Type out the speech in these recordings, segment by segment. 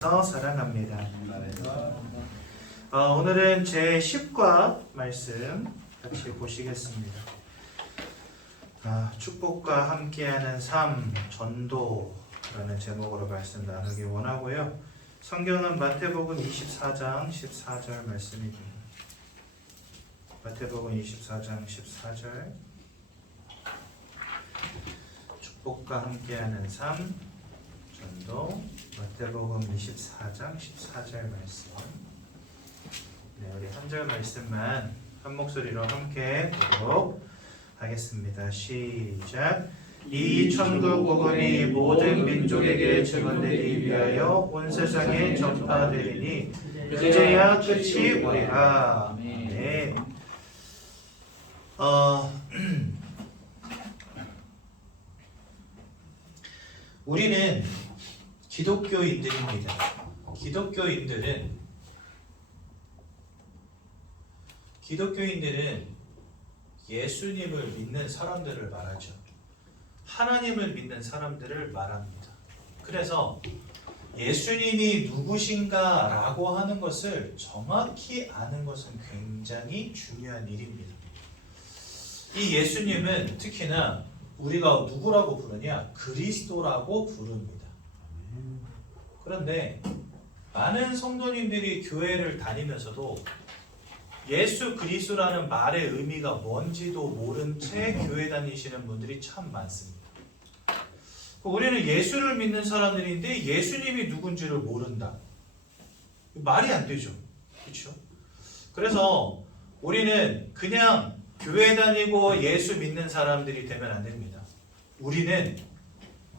사랑합니다. 오늘은 제 10과 말씀 같이 보시겠습니다. 축복과 함께하는 삶, 전도라는 제목으로 말씀 나누기 원하고요. 성경은 마태복음 24장 14절 말씀입니다. 마태복음 24장 14절 축복과 함께하는 삶, 전도 마태복음 24장 14절 말씀. 우리 한 절 말씀만 한 목소리로 함께 보도록 하겠습니다. 시작. 이 천국 복음이 모든 민족에게 증언되기 위하여 온 세상에 전파되리니 이제야 끝이 오리라. 네. 우리는 기독교인들입니다. 기독교인들은 예수님을 믿는 사람들을 말하죠. 하나님을 믿는 사람들을 말합니다. 그래서 예수님이 누구신가 라고 하는 것을 정확히 아는 것은 굉장히 중요한 일입니다. 이 예수님은 특히나 우리가 누구라고 부르냐? 그리스도라고 부릅니다. 그런데 많은 성도님들이 교회를 다니면서도 예수 그리스도라는 말의 의미가 뭔지도 모른 채 교회 다니시는 분들이 참 많습니다. 우리는 예수를 믿는 사람들인데 예수님이 누군지를 모른다. 말이 안 되죠. 그렇죠? 그래서 우리는 그냥 교회 다니고 예수 믿는 사람들이 되면 안 됩니다. 우리는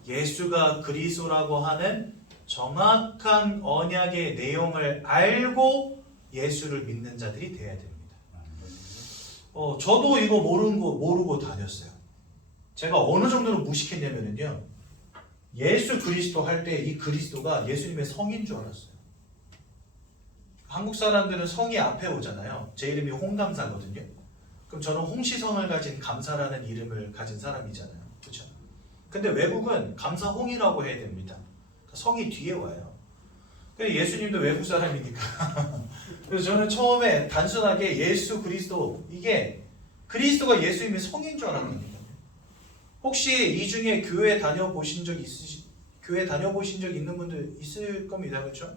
예수가 그리스도라고 하는 정확한 언약의 내용을 알고 예수를 믿는 자들이 되어야 됩니다. 저도 이거 모르고 다녔어요. 제가 어느 정도로 무식했냐면요. 예수 그리스도 할 때 이 그리스도가 예수님의 성인 줄 알았어요. 한국 사람들은 성이 앞에 오잖아요. 제 이름이 홍감사거든요. 그럼 저는 홍시성을 가진 감사라는 이름을 가진 사람이잖아요. 그렇죠? 근데 외국은 감사홍이라고 해야 됩니다. 성이 뒤에 와요. 예수님도 외국 사람이니까. 그래서 저는 처음에 단순하게 예수 그리스도, 이게 그리스도가 예수님의 성인 줄 알았거든요. 혹시 이 중에 교회 다녀보신 적 있는 분들 있을 겁니다. 그렇죠?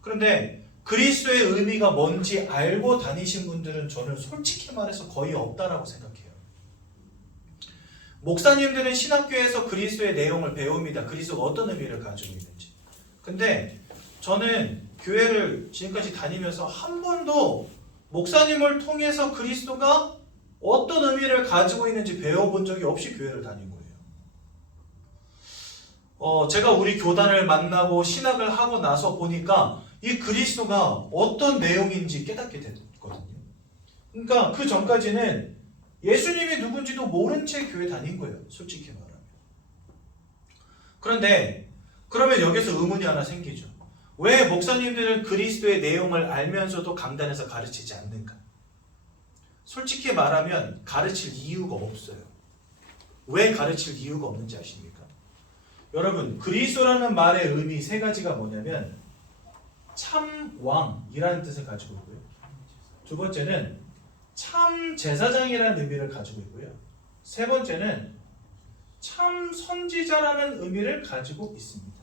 그런데 그리스도의 의미가 뭔지 알고 다니신 분들은 저는 솔직히 말해서 거의 없다라고 생각해요. 목사님들은 신학교에서 그리스도의 내용을 배웁니다. 그리스도가 어떤 의미를 가지고 있는지. 근데 저는 교회를 지금까지 다니면서 한 번도 목사님을 통해서 그리스도가 어떤 의미를 가지고 있는지 배워본 적이 없이 교회를 다닌 거예요. 제가 우리 교단을 만나고 신학을 하고 나서 보니까 이 그리스도가 어떤 내용인지 깨닫게 됐거든요. 그러니까 그 전까지는 예수님이 누군지도 모른 채 교회 다닌 거예요. 솔직히 말하면. 그런데 그러면 여기서 의문이 하나 생기죠. 왜 목사님들은 그리스도의 내용을 알면서도 강단에서 가르치지 않는가? 솔직히 말하면 가르칠 이유가 없어요. 왜 가르칠 이유가 없는지 아십니까? 여러분, 그리스도라는 말의 의미 세 가지가 뭐냐면 참 왕이라는 뜻을 가지고 있고요. 두 번째는 참 제사장이라는 의미를 가지고 있고요. 세 번째는 참 선지자라는 의미를 가지고 있습니다.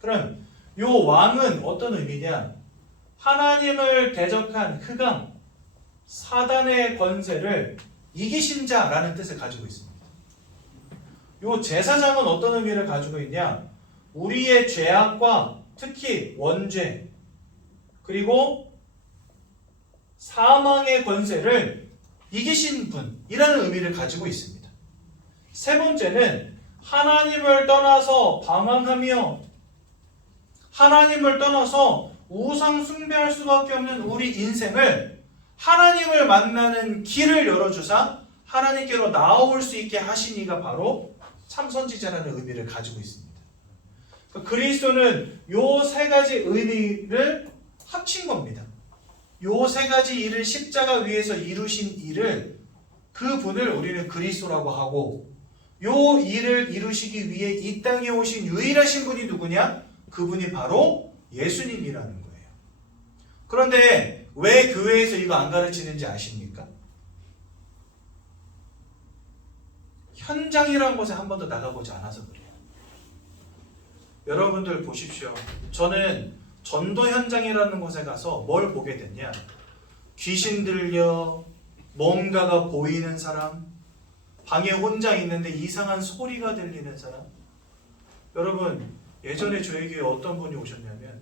그럼 요 왕은 어떤 의미냐? 하나님을 대적한 흑암, 사단의 권세를 이기신 자라는 뜻을 가지고 있습니다. 요 제사장은 어떤 의미를 가지고 있냐? 우리의 죄악과 특히 원죄, 그리고 사망의 권세를 이기신 분이라는 의미를 가지고 있습니다. 세 번째는 하나님을 떠나서 방황하며 하나님을 떠나서 우상 숭배할 수밖에 없는 우리 인생을 하나님을 만나는 길을 열어주사 하나님께로 나아올 수 있게 하신 이가 바로 참선지자라는 의미를 가지고 있습니다. 그리스도는 요 세 가지 의미를 합친 겁니다. 요 세 가지 일을 십자가 위에서 이루신 일을 그분을 우리는 그리스도라고 하고 요 일을 이루시기 위해 이 땅에 오신 유일하신 분이 누구냐? 그분이 바로 예수님이라는 거예요. 그런데 왜 교회에서 이거 안 가르치는지 아십니까? 현장이라는 곳에 한 번도 나가보지 않아서 그래요. 여러분들 보십시오. 저는 전도 현장이라는 곳에 가서 뭘 보게 됐냐? 귀신 들려, 뭔가가 보이는 사람, 방에 혼자 있는데 이상한 소리가 들리는 사람. 여러분, 예전에 저희 교회에 어떤 분이 오셨냐면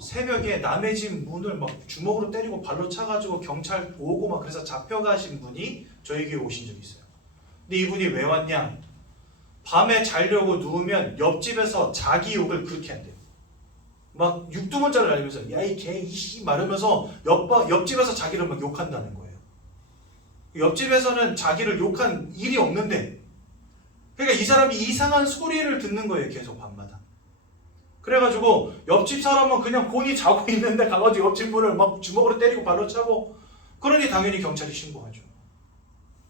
새벽에 남의 집 문을 막 주먹으로 때리고 발로 차가지고 경찰 오고 막 그래서 잡혀가신 분이 저희 교회에 오신 적이 있어요. 근데 이분이 왜 왔냐? 밤에 자려고 누우면 옆집에서 자기 욕을 그렇게 한대요. 막 육두문자를 날리면서 야 이 개 이씨 말하면서 옆집에서 자기를 막 욕한다는 거예요. 옆집에서는 자기를 욕한 일이 없는데, 그러니까 이 사람이 이상한 소리를 듣는 거예요. 계속 밤마다. 그래가지고 옆집 사람은 그냥 본인이 자고 있는데 가가지고 옆집 문을 막 주먹으로 때리고 발로 차고, 그러니 당연히 경찰이 신고하죠.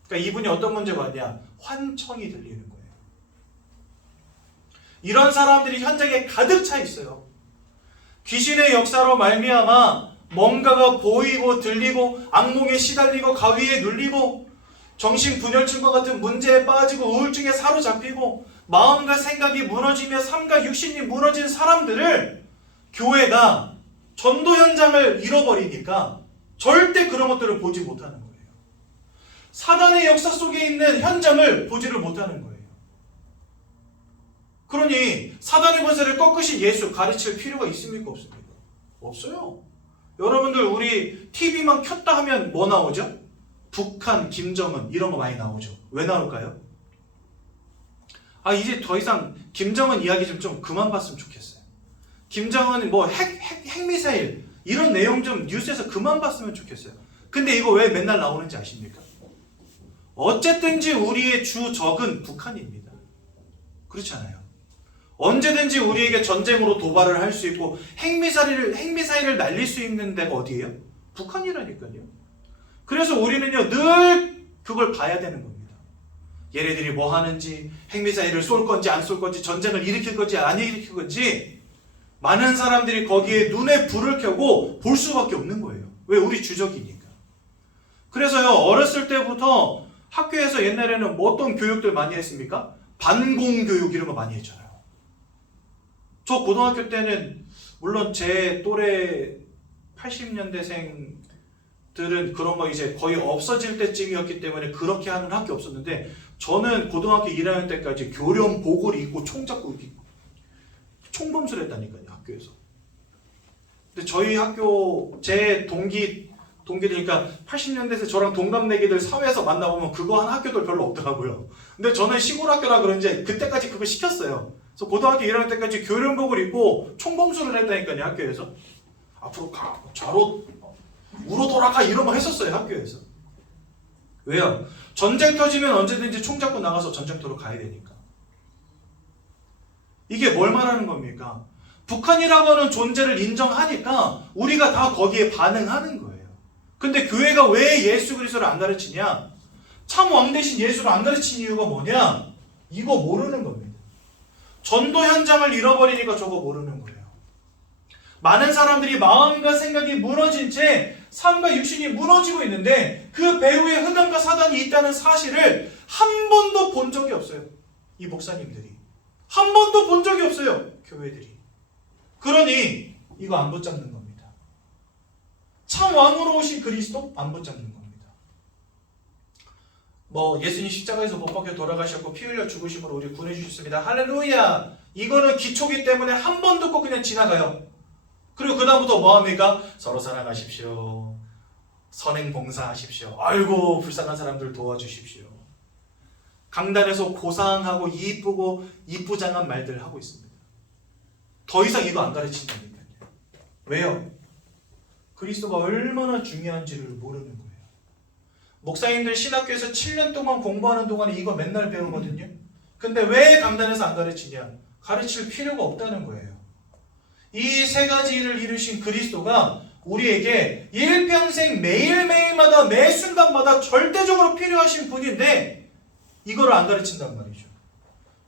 그러니까 이분이 어떤 문제가 왔냐? 환청이 들리는 거예요. 이런 사람들이 현장에 가득 차 있어요. 귀신의 역사로 말미암아 뭔가가 보이고 들리고 악몽에 시달리고 가위에 눌리고 정신분열증과 같은 문제에 빠지고 우울증에 사로잡히고 마음과 생각이 무너지며 삶과 육신이 무너진 사람들을 교회가 전도 현장을 잃어버리니까 절대 그런 것들을 보지 못하는 거예요. 사단의 역사 속에 있는 현장을 보지를 못하는 거예요. 그러니 사단의 권세를 꺾으신 예수 가르칠 필요가 있습니까? 없습니까? 없어요. 여러분들 우리 TV만 켰다 하면 뭐 나오죠? 북한, 김정은 이런 거 많이 나오죠. 왜 나올까요? 이제 더 이상 김정은 이야기 좀 그만 봤으면 좋겠어요. 김정은 뭐 핵미사일 이런 내용 좀 뉴스에서 그만 봤으면 좋겠어요. 근데 이거 왜 맨날 나오는지 아십니까? 어쨌든지 우리의 주 적은 북한입니다. 그렇지 않아요? 언제든지 우리에게 전쟁으로 도발을 할 수 있고 핵미사일을 날릴 수 있는 데가 어디예요? 북한이라니까요. 그래서 우리는요 늘 그걸 봐야 되는 겁니다. 얘네들이 뭐 하는지, 핵미사일을 쏠 건지 안 쏠 건지, 전쟁을 일으킬 건지 안 일으킬 건지 많은 사람들이 거기에 눈에 불을 켜고 볼 수밖에 없는 거예요. 왜? 우리 주적이니까. 그래서요 어렸을 때부터 학교에서 옛날에는 뭐 어떤 교육들 많이 했습니까? 반공교육 이런 거 많이 했잖아요. 저 고등학교 때는 물론 제 또래 80년대생들은 그런 거 이제 거의 없어질 때쯤이었기 때문에 그렇게 하는 학교 없었는데, 저는 고등학교 1학년 때까지 교련 복을 입고 총 잡고 총범수를 했다니까요, 학교에서. 근데 저희 학교 제 동기들이니까 80년대에서 저랑 동갑내기들 사회에서 만나보면 그거 한 학교들 별로 없더라고요. 근데 저는 시골 학교라 그런지 그때까지 그거 시켰어요. 그래서 고등학교 1학년 때까지 교련복을 입고 총범수를 했다니까요, 학교에서. 앞으로 가, 좌로, 우로 돌아가 이런 거 했었어요, 학교에서. 왜요? 전쟁 터지면 언제든지 총 잡고 나가서 전쟁터로 가야 되니까. 이게 뭘 말하는 겁니까? 북한이라고 하는 존재를 인정하니까 우리가 다 거기에 반응하는 거예요. 근데 교회가 왜 예수 그리스도를 안 가르치냐? 참 왕 대신 예수를 안 가르친 이유가 뭐냐? 이거 모르는 겁니다. 전도 현장을 잃어버리니까 저거 모르는 거예요. 많은 사람들이 마음과 생각이 무너진 채 삶과 육신이 무너지고 있는데 그 배후에 흑암과 사단이 있다는 사실을 한 번도 본 적이 없어요. 이 목사님들이. 한 번도 본 적이 없어요. 교회들이. 그러니 이거 안 붙잡는 겁니다. 참 왕으로 오신 그리스도 안 붙잡는 겁니다. 예수님 십자가에서 못 박혀 돌아가셨고 피 흘려 죽으심으로 우리 구해주셨습니다. 할렐루야! 이거는 기초기 때문에 한 번 듣고 그냥 지나가요. 그리고 그 다음부터 뭐합니까? 서로 사랑하십시오. 선행 봉사하십시오. 아이고 불쌍한 사람들 도와주십시오. 강단에서 고상하고 이쁘고 이쁘장한 말들을 하고 있습니다. 더 이상 이거 안 가르친다니까요. 왜요? 그리스도가 얼마나 중요한지를 모르는 거예요. 목사님들 신학교에서 7년 동안 공부하는 동안에 이거 맨날 배우거든요. 근데 왜 강단에서 안 가르치냐? 가르칠 필요가 없다는 거예요. 이 세 가지 일을 이루신 그리스도가 우리에게 일평생 매일매일마다 매 순간마다 절대적으로 필요하신 분인데 이거를 안 가르친단 말이죠.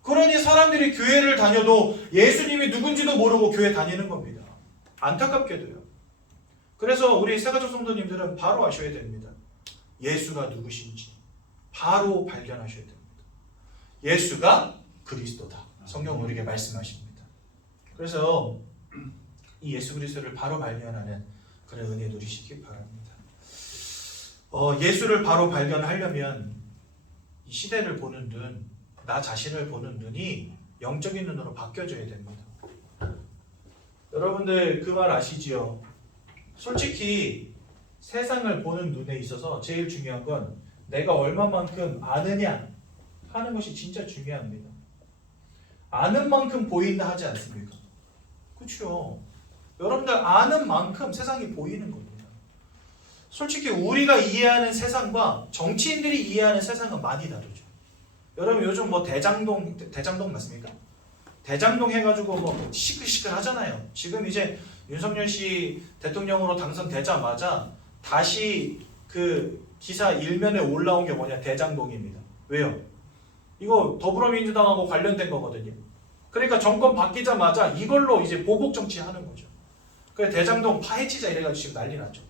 그러니 사람들이 교회를 다녀도 예수님이 누군지도 모르고 교회 다니는 겁니다. 안타깝게도요. 그래서 우리 새가족 성도님들은 바로 아셔야 됩니다. 예수가 누구신지 바로 발견하셔야 됩니다. 예수가 그리스도다. 성경은 우리에게 말씀하십니다. 그래서 이 예수 그리스도를 바로 발견하는 그런 은혜 누리시기 바랍니다. 예수를 바로 발견하려면 이 시대를 보는 눈, 나 자신을 보는 눈이 영적인 눈으로 바뀌어져야 됩니다. 여러분들 그 말 아시지요? 솔직히 세상을 보는 눈에 있어서 제일 중요한 건 내가 얼마만큼 아느냐 하는 것이 진짜 중요합니다. 아는 만큼 보인다 하지 않습니까? 그렇죠. 여러분들 아는 만큼 세상이 보이는 겁니다. 솔직히 우리가 이해하는 세상과 정치인들이 이해하는 세상은 많이 다르죠. 여러분 요즘 뭐 대장동 맞습니까? 대장동 해가지고 뭐 시끌시끌 하잖아요. 지금 이제 윤석열 씨 대통령으로 당선되자마자 다시 그 기사 일면에 올라온 게 뭐냐, 대장동입니다. 왜요? 이거 더불어민주당하고 관련된 거거든요. 그러니까 정권 바뀌자마자 이걸로 이제 보복 정치하는 거죠. 그래서 대장동 파헤치자 이래가지고 지금 난리 났죠.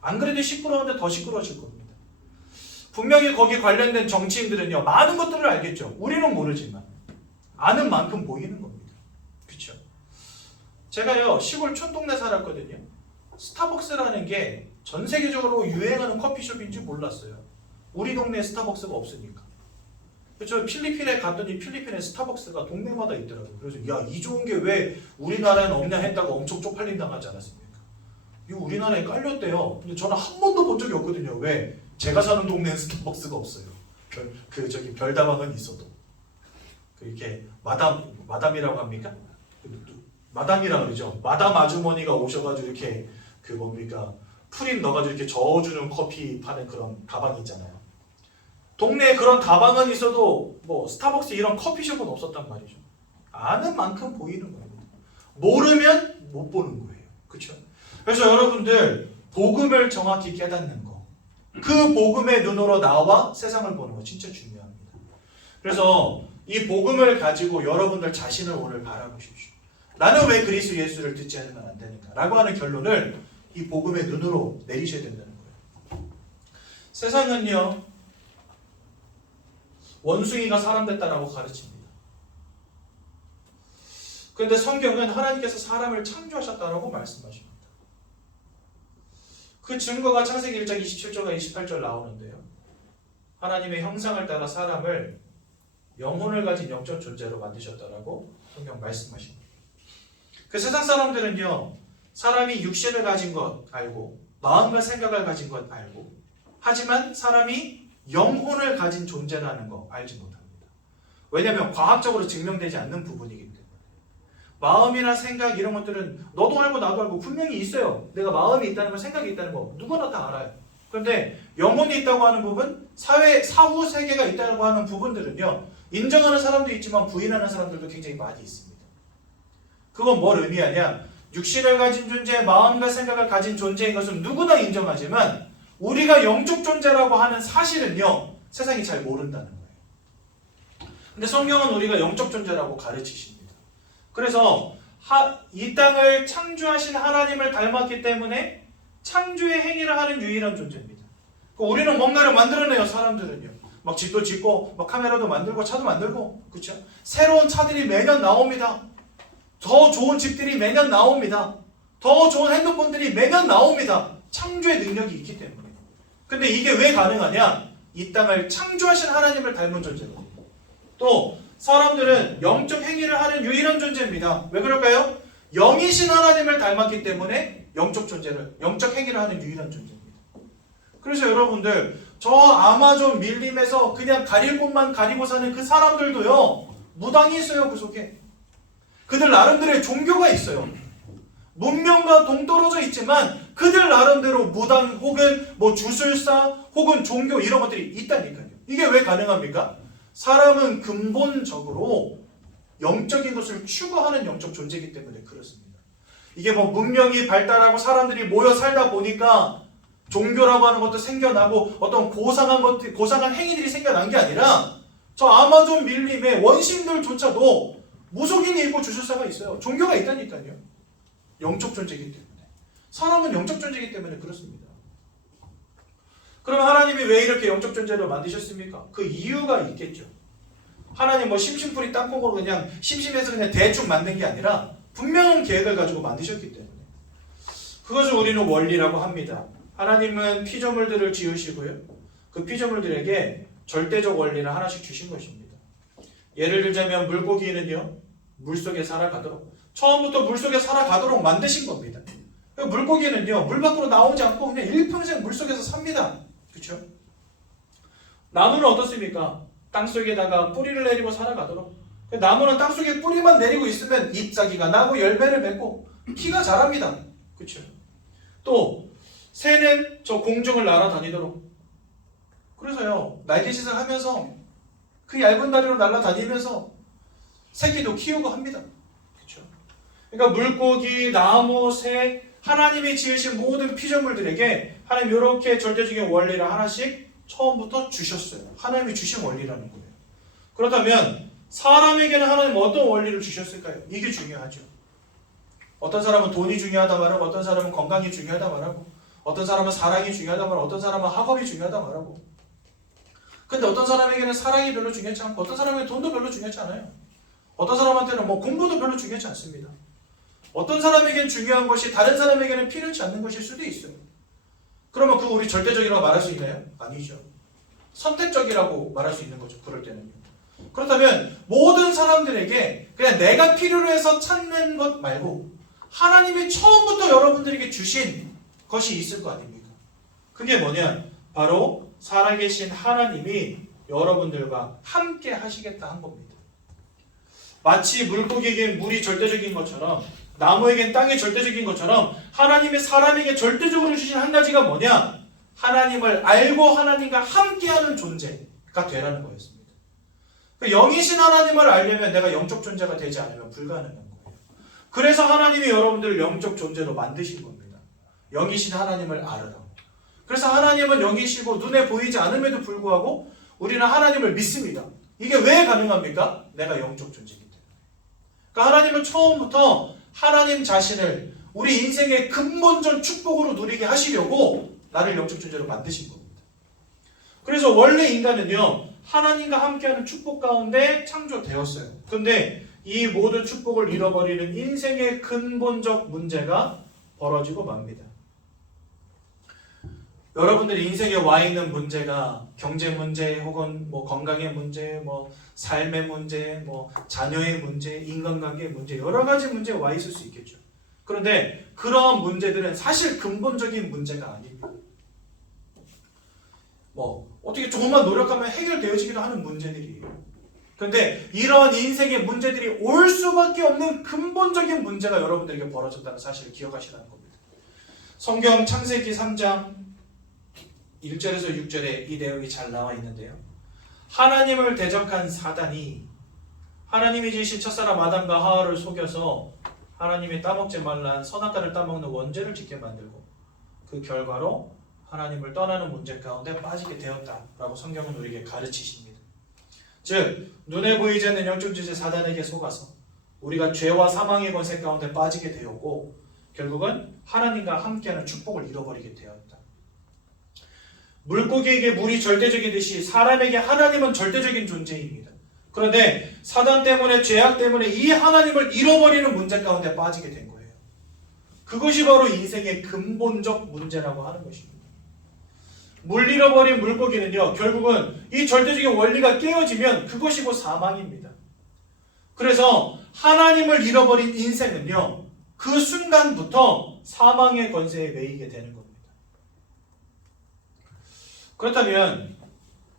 안 그래도 시끄러운데 더 시끄러워질 겁니다. 분명히 거기 관련된 정치인들은요 많은 것들을 알겠죠. 우리는 모르지만 아는 만큼 보이는 겁니다. 그렇죠? 제가요 시골 촌동네 살았거든요. 스타벅스라는 게 전 세계적으로 유행하는 커피숍인지 몰랐어요. 우리 동네에 스타벅스가 없으니까. 그렇죠? 필리핀에 갔더니 필리핀에 스타벅스가 동네마다 있더라고요. 그래서 야, 이 좋은 게 왜 우리나라에는 없냐 했다가 엄청 쪽팔림 당하지 않았습니까? 이거 우리나라에 깔렸대요. 근데 저는 한 번도 본 적이 없거든요. 왜? 제가 사는 동네엔 스타벅스가 없어요. 별다방은 있어도. 이렇게 마담이라고 합니까? 마담이라고 그러죠. 마담 아주머니가 오셔가지고 이렇게 그 뭡니까? 프림 넣어가지고 이렇게 저어주는 커피 파는 그런 다방이 있잖아요. 동네에 그런 다방은 있어도 뭐 스타벅스 이런 커피숍은 없었단 말이죠. 아는 만큼 보이는 겁니다. 모르면 못 보는 거예요. 그렇죠? 그래서 여러분들 복음을 정확히 깨닫는 거, 그 복음의 눈으로 나와 세상을 보는 거 진짜 중요합니다. 그래서 이 복음을 가지고 여러분들 자신을 오늘 바라보십시오. 나는 왜 그리스도 예수를 듣지 않으면 안 되는가? 라고 하는 결론을 이 복음의 눈으로 내리셔야 된다는 거예요. 세상은요 원숭이가 사람 됐다라고 가르칩니다. 그런데 성경은 하나님께서 사람을 창조하셨다라고 말씀하십니다. 그 증거가 창세기 1장 27절과 28절 나오는데요. 하나님의 형상을 따라 사람을 영혼을 가진 영적 존재로 만드셨다라고 성경 말씀하십니다. 그 세상 사람들은요, 사람이 육신을 가진 것 알고 마음과 생각을 가진 것 알고, 하지만 사람이 영혼을 가진 존재라는 거 알지 못합니다. 왜냐하면 과학적으로 증명되지 않는 부분이기 때문에. 마음이나 생각 이런 것들은 너도 알고 나도 알고 분명히 있어요. 내가 마음이 있다는 거, 생각이 있다는 거 누구나 다 알아요. 그런데 영혼이 있다고 하는 부분, 사후 세계가 있다고 하는 부분들은요, 인정하는 사람도 있지만 부인하는 사람들도 굉장히 많이 있습니다. 그건 뭘 의미하냐? 육신을 가진 존재, 마음과 생각을 가진 존재인 것은 누구나 인정하지만 우리가 영적 존재라고 하는 사실은요, 세상이 잘 모른다는 거예요. 근데 성경은 우리가 영적 존재라고 가르치십니다. 그래서 이 땅을 창조하신 하나님을 닮았기 때문에 창조의 행위를 하는 유일한 존재입니다. 우리는 뭔가를 만들어내요. 사람들은요. 막 집도 짓고, 막 카메라도 만들고, 차도 만들고, 그렇죠? 새로운 차들이 매년 나옵니다. 더 좋은 집들이 매년 나옵니다. 더 좋은 핸드폰들이 매년 나옵니다. 창조의 능력이 있기 때문에. 근데 이게 왜 가능하냐? 이 땅을 창조하신 하나님을 닮은 존재거든요. 또 사람들은 영적 행위를 하는 유일한 존재입니다. 왜 그럴까요? 영이신 하나님을 닮았기 때문에 영적 행위를 하는 유일한 존재입니다. 그래서 여러분들, 저 아마존 밀림에서 그냥 가릴 곳만 가리고 사는 그 사람들도요, 무당이 있어요. 그 속에. 그들 나름대로의 종교가 있어요. 문명과 동떨어져 있지만 그들 나름대로 무당 혹은 뭐 주술사 혹은 종교 이런 것들이 있다니까요. 이게 왜 가능합니까? 사람은 근본적으로 영적인 것을 추구하는 영적 존재이기 때문에 그렇습니다. 이게 뭐 문명이 발달하고 사람들이 모여 살다 보니까 종교라고 하는 것도 생겨나고 어떤 고상한 행위들이 생겨난 게 아니라 저 아마존 밀림의 원신들조차도 무속인이 있고 주술사가 있어요. 종교가 있다니까요. 영적 존재이기 때문에. 사람은 영적 존재이기 때문에 그렇습니다. 그러면 하나님이 왜 이렇게 영적 존재로 만드셨습니까? 그 이유가 있겠죠. 하나님 뭐 심심풀이 땅콩으로 그냥 심심해서 그냥 대충 만든 게 아니라 분명한 계획을 가지고 만드셨기 때문에. 그것을 우리는 원리라고 합니다. 하나님은 피조물들을 지으시고요. 그 피조물들에게 절대적 원리를 하나씩 주신 것입니다. 예를 들자면 물고기는요. 물속에 살아가도록 처음부터 물속에 살아가도록 만드신 겁니다. 물고기는요. 물 밖으로 나오지 않고 그냥 일평생 물속에서 삽니다. 그렇죠? 나무는 어떻습니까? 땅속에다가 뿌리를 내리고 살아가도록. 나무는 땅속에 뿌리만 내리고 있으면 잎사귀가 나고 열매를 맺고 키가 자랍니다. 그렇죠? 또 새는 저 공중을 날아다니도록. 그래서요. 날개짓을 하면서 그 얇은 다리로 날아다니면서 새끼도 키우고 합니다. 그렇죠? 그러니까 물고기, 나무, 새, 하나님이 지으신 모든 피조물들에게 하나님 이렇게 절대적인 원리를 하나씩 처음부터 주셨어요. 하나님이 주신 원리라는 거예요. 그렇다면 사람에게는 하나님 어떤 원리를 주셨을까요? 이게 중요하죠. 어떤 사람은 돈이 중요하다 말하고, 어떤 사람은 건강이 중요하다 말하고, 어떤 사람은 사랑이 중요하다 말하고, 어떤 사람은 학업이 중요하다 말하고. 근데 어떤 사람에게는 사랑이 별로 중요하지 않고, 어떤 사람에게는 돈도 별로 중요하지 않아요. 어떤 사람한테는 뭐 공부도 별로 중요하지 않습니다. 어떤 사람에게는 중요한 것이 다른 사람에게는 필요치 않는 것일 수도 있어요. 그러면 그거 우리 절대적이라고 말할 수 있나요? 아니죠. 선택적이라고 말할 수 있는 거죠. 그럴 때는요. 그렇다면 모든 사람들에게 그냥 내가 필요로 해서 찾는 것 말고 하나님이 처음부터 여러분들에게 주신 것이 있을 거 아닙니까? 그게 뭐냐? 바로 살아계신 하나님이 여러분들과 함께 하시겠다 한 겁니다. 마치 물고기에게 물이 절대적인 것처럼, 나무에겐 땅이 절대적인 것처럼 하나님이 사람에게 절대적으로 주신 한 가지가 뭐냐? 하나님을 알고 하나님과 함께하는 존재가 되라는 거였습니다. 영이신 하나님을 알려면 내가 영적 존재가 되지 않으면 불가능한 거예요. 그래서 하나님이 여러분들을 영적 존재로 만드신 겁니다. 영이신 하나님을 알아라. 그래서 하나님은 영이시고 눈에 보이지 않음에도 불구하고 우리는 하나님을 믿습니다. 이게 왜 가능합니까? 내가 영적 존재이기 때문에. 그러니까 하나님은 처음부터 하나님 자신을 우리 인생의 근본적 축복으로 누리게 하시려고 나를 영적 존재로 만드신 겁니다. 그래서 원래 인간은요, 하나님과 함께하는 축복 가운데 창조되었어요. 근데 이 모든 축복을 잃어버리는 인생의 근본적 문제가 벌어지고 맙니다. 여러분들이 인생에 와 있는 문제가 경제 문제, 혹은 뭐 건강의 문제, 뭐 삶의 문제, 뭐 자녀의 문제, 인간관계의 문제, 여러 가지 문제가 와 있을 수 있겠죠. 그런데 그러한 문제들은 사실 근본적인 문제가 아닙니다. 뭐 어떻게 조금만 노력하면 해결되어지기도 하는 문제들이에요. 그런데 이러한 인생의 문제들이 올 수밖에 없는 근본적인 문제가 여러분들에게 벌어졌다는 사실을 기억하시라는 겁니다. 성경 창세기 3장 1절에서 6절에 이 내용이 잘 나와 있는데요. 하나님을 대적한 사단이 하나님이 지으신 첫사람 아담과 하와를 속여서 하나님이 따먹지 말란 선악과를 따먹는 원죄를 짓게 만들고 그 결과로 하나님을 떠나는 문제 가운데 빠지게 되었다라고 성경은 우리에게 가르치십니다. 즉 눈에 보이지 않는 영적 존재 사단에게 속아서 우리가 죄와 사망의 권세 가운데 빠지게 되었고 결국은 하나님과 함께하는 축복을 잃어버리게 되었다. 물고기에게 물이 절대적이듯이 사람에게 하나님은 절대적인 존재입니다. 그런데 사단 때문에, 죄악 때문에 이 하나님을 잃어버리는 문제 가운데 빠지게 된 거예요. 그것이 바로 인생의 근본적 문제라고 하는 것입니다. 물 잃어버린 물고기는요, 결국은 이 절대적인 원리가 깨어지면 그것이 곧 사망입니다. 그래서 하나님을 잃어버린 인생은요, 그 순간부터 사망의 권세에 매이게 되는 겁니다. 그렇다면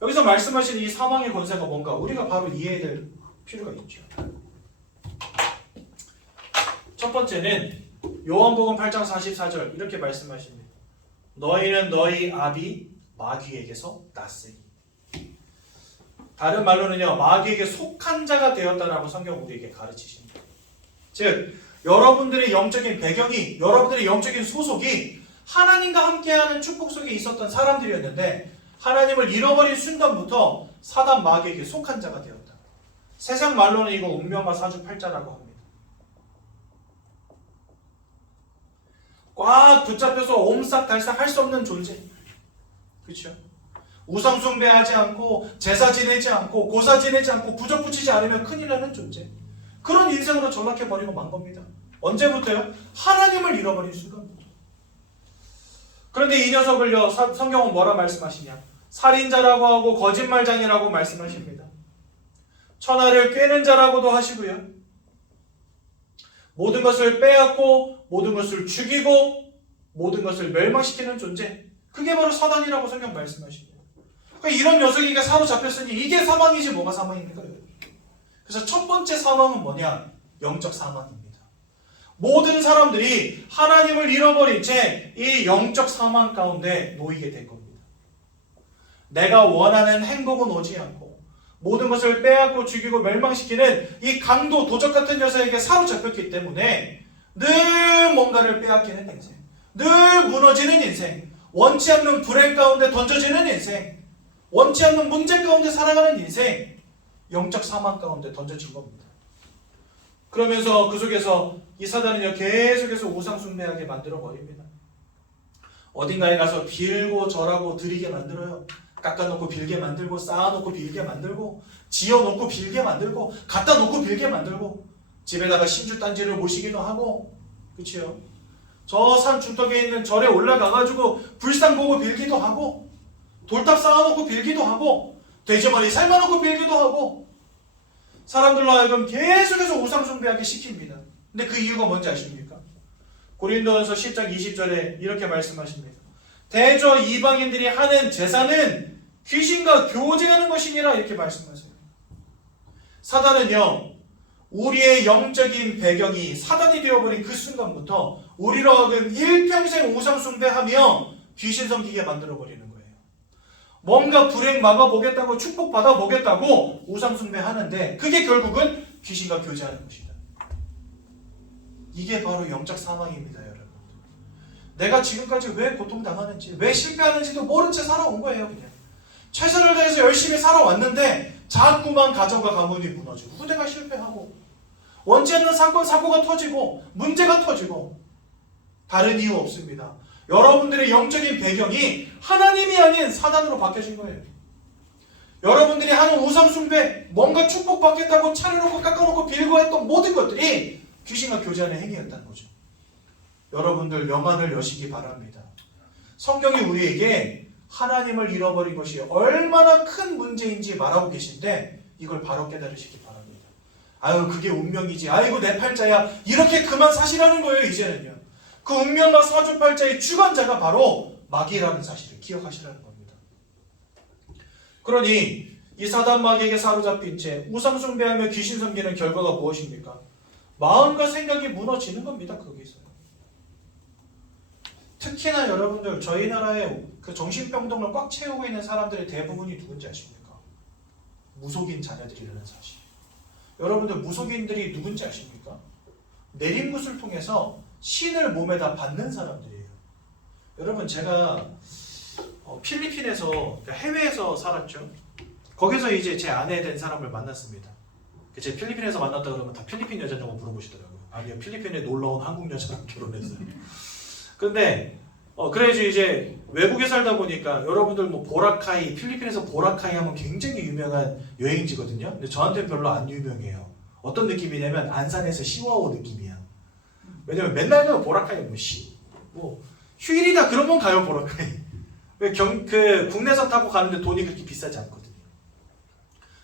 여기서 말씀하시는 이 사망의 권세가 뭔가 우리가 바로 이해해야 될 필요가 있죠. 첫 번째는 요한복음 8장 44절 이렇게 말씀하십니다. 너희는 너희 아비 마귀에게서 났으니. 다른 말로는요, 마귀에게 속한 자가 되었다라고 성경 우리에게 가르치십니다. 즉 여러분들의 영적인 배경이, 여러분들의 영적인 소속이 하나님과 함께하는 축복 속에 있었던 사람들이었는데 하나님을 잃어버린 순간부터 사단 마귀에게 속한 자가 되었다. 세상 말로는 이거 운명과 사주팔자라고 합니다. 꽉 붙잡혀서 옴싹달싹 할 수 없는 존재. 그렇죠? 우상 숭배하지 않고 제사 지내지 않고 고사 지내지 않고 부적 붙이지 않으면 큰일 나는 존재. 그런 인생으로 전락해버리고 만 겁니다. 언제부터요? 하나님을 잃어버린 순간부터. 그런데 이 녀석을요, 성경은 뭐라 말씀하시냐? 살인자라고 하고 거짓말장이라고 말씀하십니다. 천하를 꿰는 자라고도 하시고요. 모든 것을 빼앗고 모든 것을 죽이고 모든 것을 멸망시키는 존재. 그게 바로 사단이라고 성경 말씀하십니다. 그러니까 이런 녀석에게 사로잡혔으니 이게 사망이지 뭐가 사망입니까? 그래서 첫 번째 사망은 뭐냐? 영적 사망입니다. 모든 사람들이 하나님을 잃어버린 채 이 영적 사망 가운데 놓이게 될 겁니다. 내가 원하는 행복은 오지 않고 모든 것을 빼앗고 죽이고 멸망시키는 이 강도 도적 같은 녀석에게 사로잡혔기 때문에 늘 뭔가를 빼앗기는 인생, 늘 무너지는 인생, 원치 않는 불행 가운데 던져지는 인생, 원치 않는 문제 가운데 살아가는 인생, 영적 사망 가운데 던져진 겁니다. 그러면서 그 속에서 이 사단은요 계속해서 우상숭배하게 만들어버립니다. 어딘가에 가서 빌고 절하고 드리게 만들어요. 깎아놓고 빌게 만들고 쌓아놓고 빌게 만들고 지어놓고 빌게 만들고 갖다놓고 빌게 만들고 집에다가 신주단지를 모시기도 하고, 그치요? 저 산 중턱에 있는 절에 올라가가지고 불상 보고 빌기도 하고 돌탑 쌓아놓고 빌기도 하고 돼지머리 삶아놓고 빌기도 하고 사람들로 하여금 계속해서 우상숭배하게 시킵니다. 근데 그 이유가 뭔지 아십니까? 고린도전서 10장 20절에 이렇게 말씀하십니다. 대저 이방인들이 하는 제사는 귀신과 교제하는 것이니라 이렇게 말씀하세요. 사단은요 우리의 영적인 배경이 사단이 되어버린 그 순간부터 우리로 하여금 일평생 우상숭배하며 귀신 섬기게 만들어버리는 거예요. 뭔가 불행 막아보겠다고 축복받아보겠다고 우상숭배하는데 그게 결국은 귀신과 교제하는 것이다. 이게 바로 영적 사망입니다. 여러분, 내가 지금까지 왜 고통당하는지 왜 실패하는지도 모른 채 살아온 거예요. 그냥 최선을 다해서 열심히 살아왔는데 자꾸만 가정과 가문이 무너지고 후대가 실패하고 원치 않는 사건 사고가 터지고 문제가 터지고 다른 이유 없습니다. 여러분들의 영적인 배경이 하나님이 아닌 사단으로 바뀌어진 거예요. 여러분들이 하는 우상숭배, 뭔가 축복받겠다고 차려놓고 깎아놓고 빌고 했던 모든 것들이 귀신과 교제하는 행위였다는 거죠. 여러분들 영안을 여시기 바랍니다. 성경이 우리에게 하나님을 잃어버린 것이 얼마나 큰 문제인지 말하고 계신데 이걸 바로 깨달으시기 바랍니다. 아유 그게 운명이지, 아이고 내 팔자야, 이렇게 그만 사시라는 거예요. 이제는요 그 운명과 사주팔자의 주관자가 바로 마귀라는 사실을 기억하시라는 겁니다. 그러니 이 사단 마귀에게 사로잡힌 채 우상숭배하며 귀신 섬기는 결과가 무엇입니까? 마음과 생각이 무너지는 겁니다. 거기서 특히나 여러분들 저희 나라에 그 정신병동을 꽉 채우고 있는 사람들의 대부분이 누군지 아십니까? 무속인 자녀들이라는 사실. 여러분들 무속인들이 누군지 아십니까? 내림굿을 통해서 신을 몸에다 받는 사람들이에요. 여러분 제가 필리핀에서 해외에서 살았죠. 거기서 이제 제 아내 된 사람을 만났습니다. 제 필리핀에서 만났다 그러면 다 필리핀 여자냐고 물어보시더라고요. 아니요, 필리핀에 놀러온 한국 여자랑 결혼했어요. 근데 그래야지 이제 외국에 살다 보니까 여러분들 뭐 보라카이, 필리핀에서 보라카이 하면 굉장히 유명한 여행지거든요. 근데 저한테는 별로 안 유명해요. 어떤 느낌이냐면 안산에서 시와오 느낌이야. 왜냐면 맨날 그 보라카이 뭐 휴일이다 그러면 가요 보라카이. 왜 국내선 타고 가는데 돈이 그렇게 비싸지 않거든요.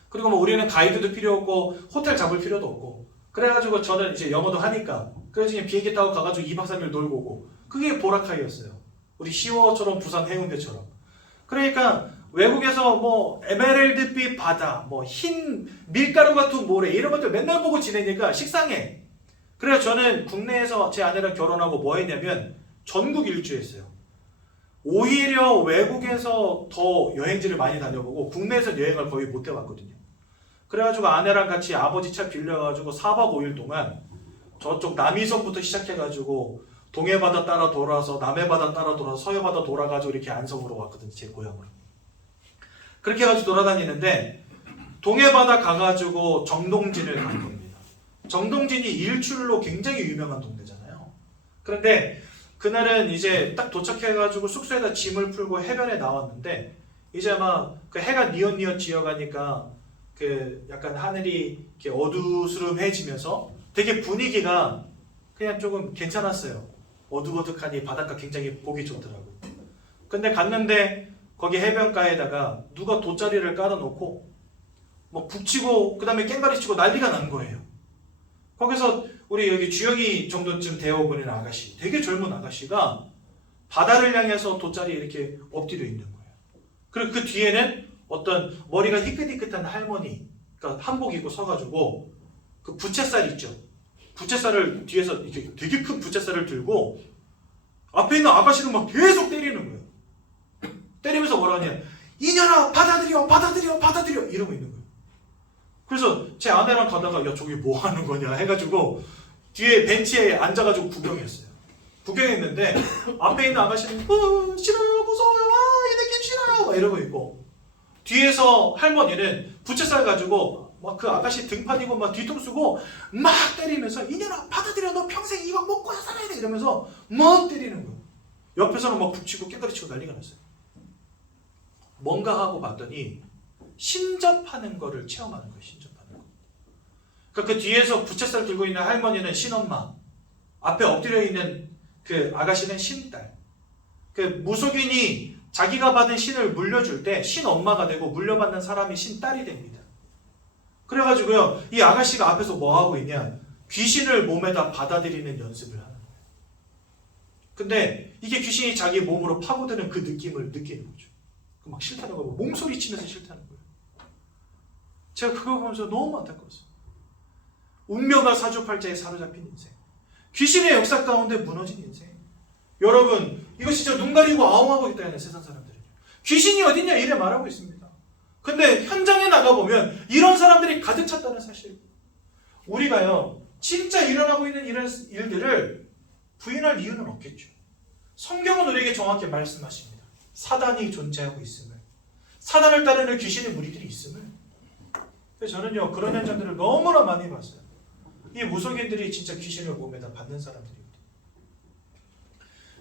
그리고 뭐 우리는 가이드도 필요 없고 호텔 잡을 필요도 없고 그래가지고 저는 이제 영어도 하니까 그래서 그냥 비행기 타고 가가지고 2박 3일 놀고 오고 그게 보라카이였어요. 우리 시워처럼 부산 해운대처럼. 그러니까 외국에서 뭐 에메랄드빛 바다, 뭐 흰 밀가루 같은 모래 이런 것들 맨날 보고 지내니까 식상해. 그래서 저는 국내에서 제 아내랑 결혼하고 뭐 했냐면 전국 일주했어요. 오히려 외국에서 더 여행지를 많이 다녀보고 국내에서 여행을 거의 못 해봤거든요. 그래가지고 아내랑 같이 아버지 차 빌려가지고 4박 5일 동안 저쪽 남이섬부터 시작해가지고 동해바다 따라 돌아서 남해바다 따라 돌아서 서해바다 돌아가지고 이렇게 안성으로 왔거든요. 제 고향으로. 그렇게 해가지고 돌아다니는데 동해 바다 가가지고 정동진을 간 겁니다. 정동진이 일출로 굉장히 유명한 동네잖아요. 그런데 그날은 이제 딱 도착해가지고 숙소에다 짐을 풀고 해변에 나왔는데 이제 아마 그 해가 뉘엿뉘엿 지어가니까 그 약간 하늘이 이렇게 어두스름해지면서 되게 분위기가 그냥 조금 괜찮았어요. 어둑어둑하니 바닷가 굉장히 보기 좋더라고요. 근데 갔는데 거기 해변가에다가 누가 돗자리를 깔아놓고 뭐 북치고 그 다음에 깽가리 치고 난리가 난 거예요. 거기서 우리 여기 주영이 정도쯤 되어보는 아가씨, 되게 젊은 아가씨가 바다를 향해서 돗자리에 이렇게 엎드려 있는 거예요. 그리고 그 뒤에는 어떤 머리가 희끗희끗한 할머니, 그러니까 한복 입고 서가지고 그 부채살 있죠. 부채살을 뒤에서 이렇게 되게 큰 부채살을 들고 앞에 있는 아가씨는 막 계속 때리는 거예요. 때리면서 뭐라 하냐, 이년아 받아들여 받아들여 받아들여 이러고 있는 거예요. 그래서 제 아내랑 가다가 야 저기 뭐 하는 거냐 해가지고 뒤에 벤치에 앉아가지고 구경했어요. 구경했는데 앞에 있는 아가씨는 싫어요 무서워요 이 느낌 싫어요 막 이러고 있고 뒤에서 할머니는 부채살 가지고 막 그 아가씨 등판이고 막 뒤통수고 막 때리면서 이년아 받아들여 너 평생 이거 먹고 살아야 돼 이러면서 막 때리는 거예요. 옆에서는 막 북치고 깨끗이 치고 난리가 났어요. 뭔가 하고 봤더니 신접하는 거를 체험하는 거예요. 신접하는 거. 그러니까 그 뒤에서 부채살 들고 있는 할머니는 신엄마, 앞에 엎드려 있는 그 아가씨는 신딸. 그 무속인이 자기가 받은 신을 물려줄 때 신엄마가 되고 물려받는 사람이 신딸이 됩니다. 그래가지고요, 이 아가씨가 앞에서 뭐 하고 있냐? 귀신을 몸에다 받아들이는 연습을 하는 거예요. 근데 이게 귀신이 자기 몸으로 파고드는 그 느낌을 느끼는 거죠. 막 싫다는 거고 몸소리 치면서 싫다는 거예요. 제가 그거 보면서 너무 안타까웠어요. 운명과 사주팔자에 사로잡힌 인생, 귀신의 역사 가운데 무너진 인생. 여러분 이거 진짜 눈 가리고 아웅하고 있다는 세상 사람들은요. 귀신이 어딨냐 이래 말하고 있습니다. 근데 현장에 나가보면 이런 사람들이 가득 찼다는 사실. 우리가요 진짜 일어나고 있는 이런 일들을 부인할 이유는 없겠죠. 성경은 우리에게 정확히 말씀하십니다. 사단이 존재하고 있음을, 사단을 따르는 귀신의 무리들이 있음을. 그래서 저는요 그런 현장들을 너무나 많이 봤어요. 이 무속인들이 진짜 귀신을 몸에다 받는 사람들입니다.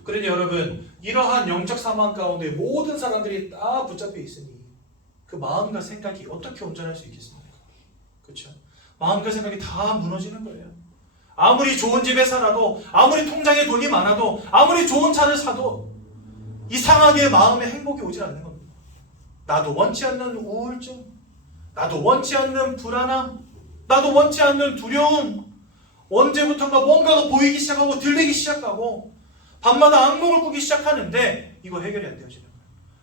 그러니 여러분 이러한 영적 사망 가운데 모든 사람들이 다 붙잡혀 있으니 그 마음과 생각이 어떻게 온전할 수 있겠습니까? 그렇죠? 마음과 생각이 다 무너지는 거예요. 아무리 좋은 집에 살아도, 아무리 통장에 돈이 많아도, 아무리 좋은 차를 사도 이상하게 마음에 행복이 오지 않는 겁니다. 나도 원치 않는 우울증, 나도 원치 않는 불안함, 나도 원치 않는 두려움, 언제부턴가 뭔가가 보이기 시작하고 들리기 시작하고 밤마다 악몽을 꾸기 시작하는데 이거 해결이 안 되어지는 거예요.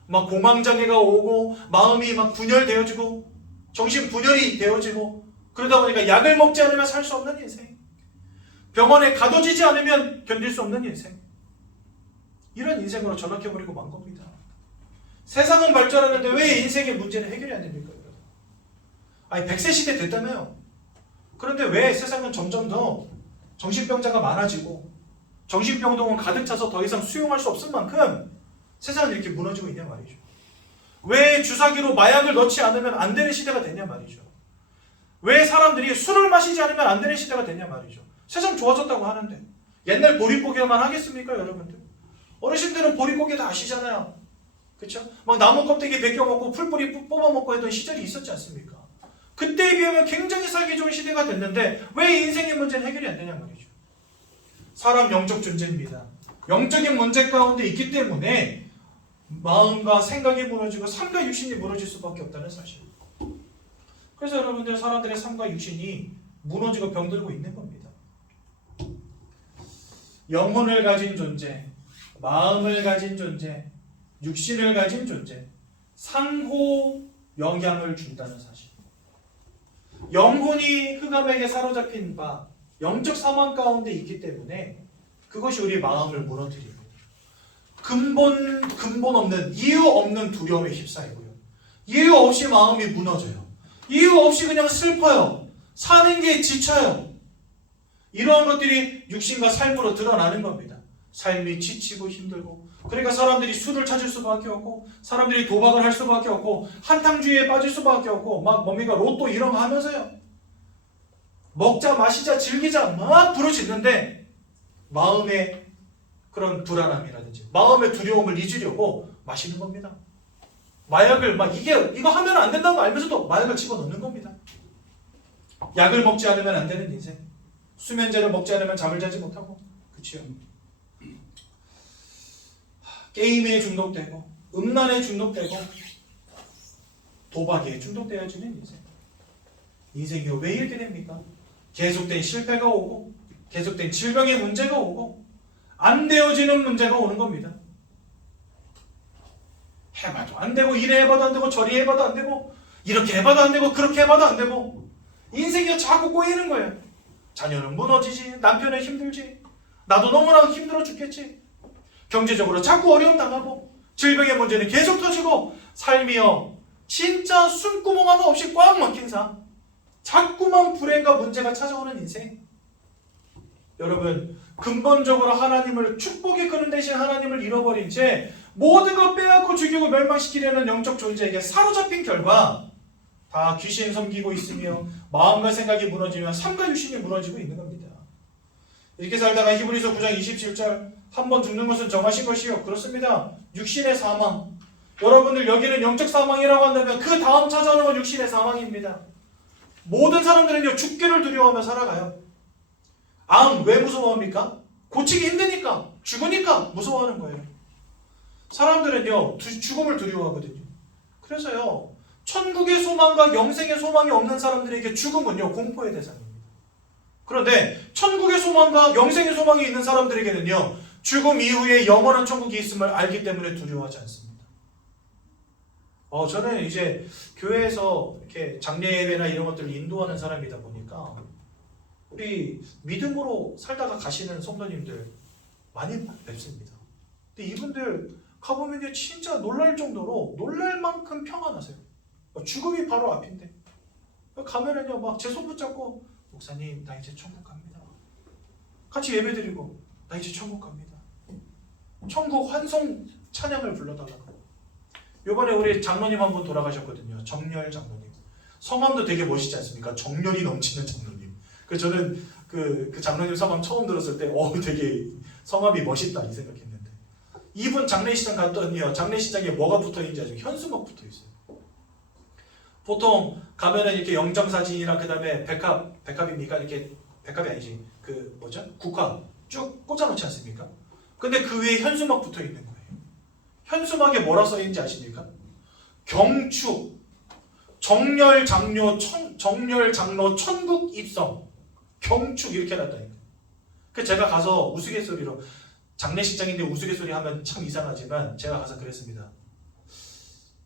막 공황장애가 오고 마음이 막 분열되어지고 정신 분열이 되어지고 그러다 보니까 약을 먹지 않으면 살 수 없는 인생, 병원에 가둬지지 않으면 견딜 수 없는 인생, 이런 인생으로 전락해버리고 만 겁니다. 세상은 발전하는데 왜 인생의 문제는 해결이 안 됩니까? 아니 100세 시대 됐다며요. 그런데 왜 세상은 점점 더 정신병자가 많아지고 정신병동은 가득 차서 더 이상 수용할 수 없을 만큼 세상은 이렇게 무너지고 있냐 말이죠. 왜 주사기로 마약을 넣지 않으면 안 되는 시대가 됐냐 말이죠. 왜 사람들이 술을 마시지 않으면 안 되는 시대가 됐냐 말이죠. 세상 좋아졌다고 하는데 옛날 보릿고개만 하겠습니까 여러분들? 어르신들은 보릿고개 다 아시잖아요. 그렇죠? 막 나무 껍데기 벗겨 먹고 풀뿌리 뽑아 먹고 했던 시절이 있었지 않습니까? 그때에 비하면 굉장히 살기 좋은 시대가 됐는데 왜 인생의 문제는 해결이 안 되냐 말이죠. 사람 영적 존재입니다. 영적인 문제 가운데 있기 때문에 마음과 생각이 무너지고 삶과 육신이 무너질 수밖에 없다는 사실. 그래서 여러분들 사람들의 삶과 육신이 무너지고 병들고 있는 겁니다. 영혼을 가진 존재, 마음을 가진 존재, 육신을 가진 존재, 상호 영향을 준다는 사실. 영혼이 흑암에게 사로잡힌 바 영적 사망 가운데 있기 때문에 그것이 우리 마음을 무너뜨리고 근본 없는 이유 없는 두려움에 휩싸이고요. 이유 없이 마음이 무너져요. 이유 없이 그냥 슬퍼요. 사는 게 지쳐요. 이러한 것들이 육신과 삶으로 드러나는 겁니다. 삶이 지치고 힘들고, 그러니까 사람들이 술을 찾을 수밖에 없고, 사람들이 도박을 할 수밖에 없고, 한탕주의에 빠질 수밖에 없고, 막 뭡니까 로또 이런 거 하면서요, 먹자 마시자 즐기자 막 부르짖는데 마음의 그런 불안함이라든지 마음의 두려움을 잊으려고 마시는 겁니다. 마약을 막 이거 하면 안 된다는 거 알면서도 마약을 집어넣는 겁니다. 약을 먹지 않으면 안 되는 인생, 수면제를 먹지 않으면 잠을 자지 못하고, 그치요? 게임에 중독되고, 음란에 중독되고, 도박에 중독되어지는 인생. 인생이 왜 이렇게 됩니까? 계속된 실패가 오고, 계속된 질병의 문제가 오고, 안 되어지는 문제가 오는 겁니다. 해봐도 안 되고, 이래 해봐도 안 되고, 저리 해봐도 안 되고, 이렇게 해봐도 안 되고, 그렇게 해봐도 안 되고, 인생이 자꾸 꼬이는 거예요. 자녀는 무너지지, 남편은 힘들지, 나도 너무나 힘들어 죽겠지, 경제적으로 자꾸 어려움 당하고, 질병의 문제는 계속 터지고, 삶이요 진짜 숨구멍 하나 없이 꽉 막힌 삶, 자꾸만 불행과 문제가 찾아오는 인생. 여러분, 근본적으로 하나님을 축복에 끄는 대신 하나님을 잃어버린 채 모든 것 빼앗고 죽이고 멸망시키려는 영적 존재에게 사로잡힌 결과 다 귀신 섬기고 있으며 마음과 생각이 무너지면 삶과 육신이 무너지고 있는 겁니다. 이렇게 살다가 히브리서 9장 27절 한 번 죽는 것은 정하신 것이요, 그렇습니다. 육신의 사망. 여러분들 여기는 영적 사망이라고 한다면 그 다음 찾아오는 건 육신의 사망입니다. 모든 사람들은요 죽기를 두려워하며 살아가요. 암 왜 무서워합니까? 고치기 힘드니까, 죽으니까 무서워하는 거예요. 사람들은요 죽음을 두려워하거든요. 그래서요 천국의 소망과 영생의 소망이 없는 사람들에게 죽음은요 공포의 대상입니다. 그런데 천국의 소망과 영생의 소망이 있는 사람들에게는요 죽음 이후에 영원한 천국이 있음을 알기 때문에 두려워하지 않습니다. 저는 이제 교회에서 이렇게 장례 예배나 이런 것들을 인도하는 사람이다 보니까 우리 믿음으로 살다가 가시는 성도님들 많이 뵙습니다. 근데 이분들 가보면 진짜 놀랄 정도로, 놀랄 만큼 평안하세요. 죽음이 바로 앞인데 가면은요 막 제 손 붙잡고, 목사님 나 이제 천국 갑니다. 같이 예배드리고, 나 이제 천국 갑니다. 천국 환송 찬양을 불러달라고. 요번에 우리 장로님 한 분 돌아가셨거든요. 정렬 장로님. 성함도 되게 멋있지 않습니까? 정열이 넘치는 장로님. 그래서 저는 그 장로님 성함 처음 들었을 때 되게 성함이 멋있다 이 생각했는데, 이분 장례시장 갔더니요 장례시장에 뭐가 붙어있는지 아시죠? 현수막 붙어있어요. 보통 가면은 이렇게 영정사진이랑 그 다음에 백합입니까? 이렇게 백합이 아니지, 그 뭐죠? 국화 쭉 꽂아놓지 않습니까? 근데 그 위에 현수막 붙어있는 거예요. 현수막에 뭐라 써있는지 아십니까? 경축, 정렬 장로 천국 입성, 경축 이렇게 놨다니까. 그 제가 가서 우스갯소리로, 장례식장인데 우스갯소리 하면 참 이상하지만 제가 가서 그랬습니다.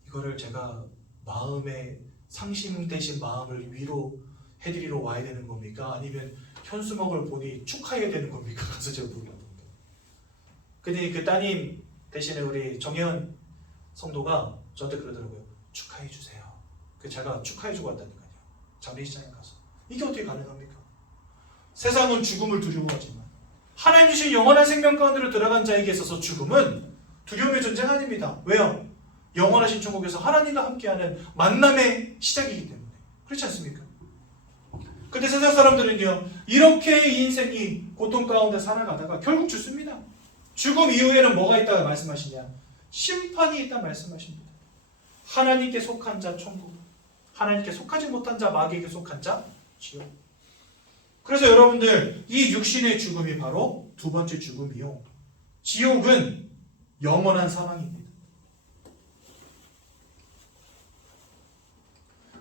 이거를 제가 마음의 상심되신 마음을 위로해드리러 와야 되는 겁니까? 아니면 현수막을 보니 축하해야 되는 겁니까? 가서 제가 물어봤거든요. 근데 그 따님 대신에 우리 정혜연 성도가 저한테 그러더라고요. 축하해 주세요. 그 제가 축하해 주고 왔다니까요. 장례식장에 가서. 이게 어떻게 가능합니까? 세상은 죽음을 두려워하지만 하나님 주신 영원한 생명 가운데로 들어간 자에게 있어서 죽음은 두려움의 존재가 아닙니다. 왜요? 영원하신 천국에서 하나님과 함께하는 만남의 시작이기 때문에. 그렇지 않습니까? 근데 세상 사람들은요 이렇게 인생이 고통 가운데 살아가다가 결국 죽습니다. 죽음 이후에는 뭐가 있다고 말씀하시냐? 심판이 있다 말씀하십니다. 하나님께 속한 자 천국, 하나님께 속하지 못한 자 마귀에게 속한 자 지옥. 그래서 여러분들 이 육신의 죽음이 바로 두 번째 죽음이요, 지옥은 영원한 사망입니다.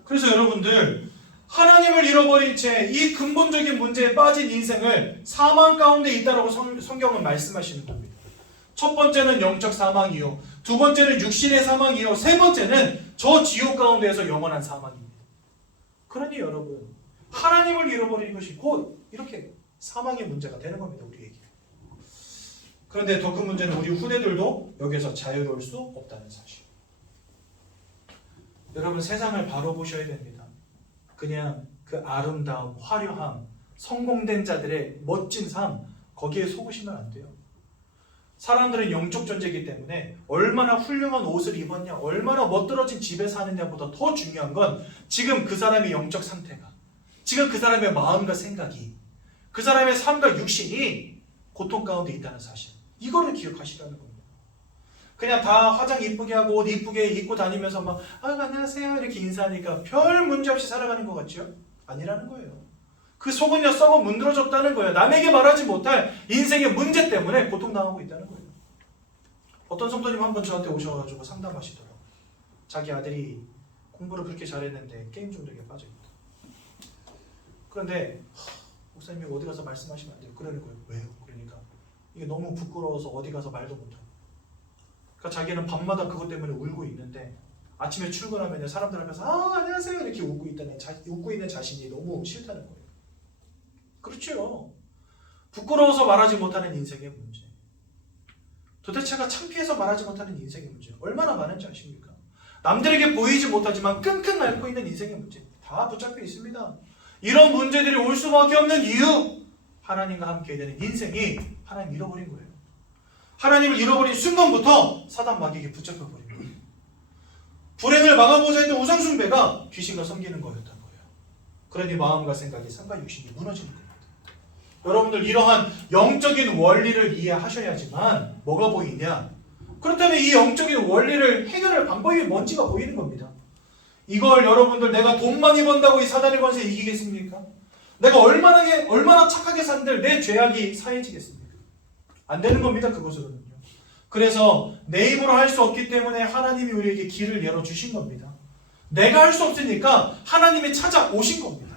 그래서 여러분들 하나님을 잃어버린 채 이 근본적인 문제에 빠진 인생을 사망 가운데 있다라고 성경은 말씀하시는 겁니다. 첫 번째는 영적 사망이요, 두 번째는 육신의 사망이요, 세 번째는 저 지옥 가운데에서 영원한 사망입니다. 그러니 여러분 하나님을 잃어버린 것이 곧 이렇게 사망의 문제가 되는 겁니다, 우리에게. 그런데 더 큰 문제는 우리 후대들도 여기서 자유로울 수 없다는 사실. 여러분 세상을 바로 보셔야 됩니다. 그냥 그 아름다움, 화려함, 성공된 자들의 멋진 삶, 거기에 속으시면 안 돼요. 사람들은 영적 존재이기 때문에 얼마나 훌륭한 옷을 입었냐, 얼마나 멋들어진 집에 사느냐보다 더 중요한 건 지금 그 사람의 영적 상태가, 지금 그 사람의 마음과 생각이, 그 사람의 삶과 육신이 고통 가운데 있다는 사실, 이거를 기억하시라는 겁니다. 그냥 다 화장 이쁘게 하고 옷 이쁘게 입고 다니면서 막 안녕하세요 이렇게 인사하니까 별 문제 없이 살아가는 것 같죠? 아니라는 거예요. 그 속은요 썩어 문드러졌다는 거예요. 남에게 말하지 못할 인생의 문제 때문에 고통당하고 있다는 거예요. 어떤 성도님 한 번 저한테 오셔가지고 상담하시더라고요. 자기 아들이 공부를 그렇게 잘했는데 게임 중독에 빠져있다. 그런데 목사님이 어디 가서 말씀하시면 안 돼요. 그러는 거예요. 왜요? 그러니까 이게 너무 부끄러워서 어디 가서 말도 못하고, 그러니까 자기는 밤마다 그것 때문에 울고 있는데 아침에 출근하면 사람들 앞에서 안녕하세요 이렇게 웃고 있는 자신이 너무 싫다는 거예요. 그렇죠. 부끄러워서 말하지 못하는 인생의 문제, 도대체가 창피해서 말하지 못하는 인생의 문제 얼마나 많은지 아십니까? 남들에게 보이지 못하지만 끙끙 앓고 있는 인생의 문제 다 붙잡혀 있습니다. 이런 문제들이 올 수밖에 없는 이유, 하나님과 함께 되는 인생이 하나님 잃어버린 거예요. 하나님을 잃어버린 순간부터 사단 마귀에게 붙잡혀버린 거예요. 불행을 막아보자 했던 우상숭배가 귀신과 섬기는 거였던 거예요. 그러니 마음과 생각이, 삶과 육신이 무너지는 겁니다. 여러분들 이러한 영적인 원리를 이해하셔야지만 뭐가 보이냐? 그렇다면 이 영적인 원리를 해결할 방법이 뭔지가 보이는 겁니다. 이걸 여러분들 내가 돈 많이 번다고 이 사단의 권세 이기겠습니까? 내가 얼마나 착하게 산들 내 죄악이 사해지겠습니까? 안 되는 겁니다. 그것으로는요. 그래서 내 힘으로 할 수 없기 때문에 하나님이 우리에게 길을 열어주신 겁니다. 내가 할 수 없으니까 하나님이 찾아오신 겁니다.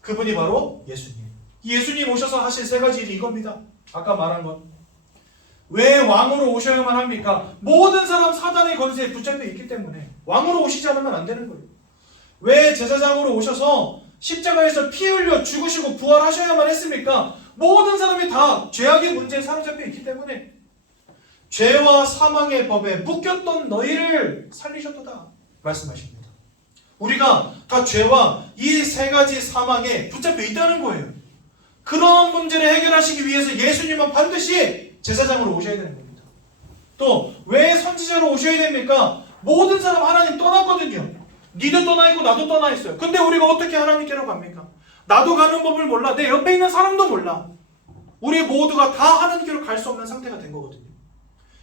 그분이 바로 예수님. 예수님 오셔서 하실 세 가지 일이 이겁니다. 아까 말한 것. 왜 왕으로 오셔야만 합니까? 모든 사람 사단의 권세에 붙잡혀 있기 때문에 왕으로 오시지 않으면 안 되는 거예요. 왜 제사장으로 오셔서 십자가에서 피 흘려 죽으시고 부활하셔야만 했습니까? 모든 사람이 다 죄악의 문제에 사로잡혀 있기 때문에 죄와 사망의 법에 묶였던 너희를 살리셨도다 말씀하십니다. 우리가 다 죄와 이 세 가지 사망에 붙잡혀 있다는 거예요. 그런 문제를 해결하시기 위해서 예수님은 반드시 제사장으로 오셔야 되는 겁니다. 또 왜 선지자로 오셔야 됩니까? 모든 사람 하나님 떠났거든요. 니도 떠나 있고 나도 떠나 있어요. 근데 우리가 어떻게 하나님께로 갑니까? 나도 가는 법을 몰라. 내 옆에 있는 사람도 몰라. 우리 모두가 다 하나님께로 갈 수 없는 상태가 된 거거든요.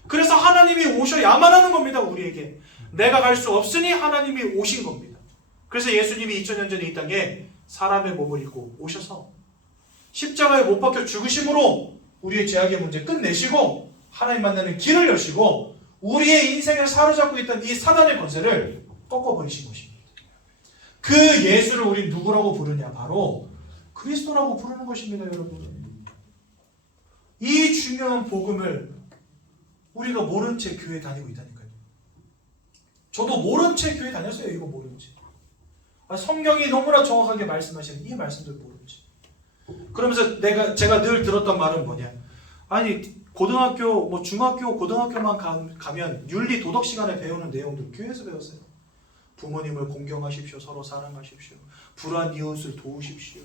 그래서 하나님이 오셔야만 하는 겁니다. 우리에게. 내가 갈 수 없으니 하나님이 오신 겁니다. 그래서 예수님이 2000년 전에 이 땅에 사람의 몸을 입고 오셔서 십자가에 못 박혀 죽으심으로 우리의 죄악의 문제 끝내시고 하나님 만나는 길을 여시고 우리의 인생을 사로잡고 있던 이 사단의 권세를 꺾어버리신 것입니다. 그 예수를 우리 누구라고 부르냐? 바로 그리스도라고 부르는 것입니다. 여러분, 이 중요한 복음을 우리가 모른 채 교회 다니고 있다니까요. 저도 모른 채 교회 다녔어요. 이거 모른 채. 성경이 너무나 정확하게 말씀하시는 이 말씀들 모른 채. 그러면서 제가 늘 들었던 말은 뭐냐? 아니 고등학교, 중학교, 고등학교만 가면 윤리 도덕 시간에 배우는 내용들 교회에서 배웠어요. 부모님을 공경하십시오. 서로 사랑하십시오. 불완 이웃을 도우십시오.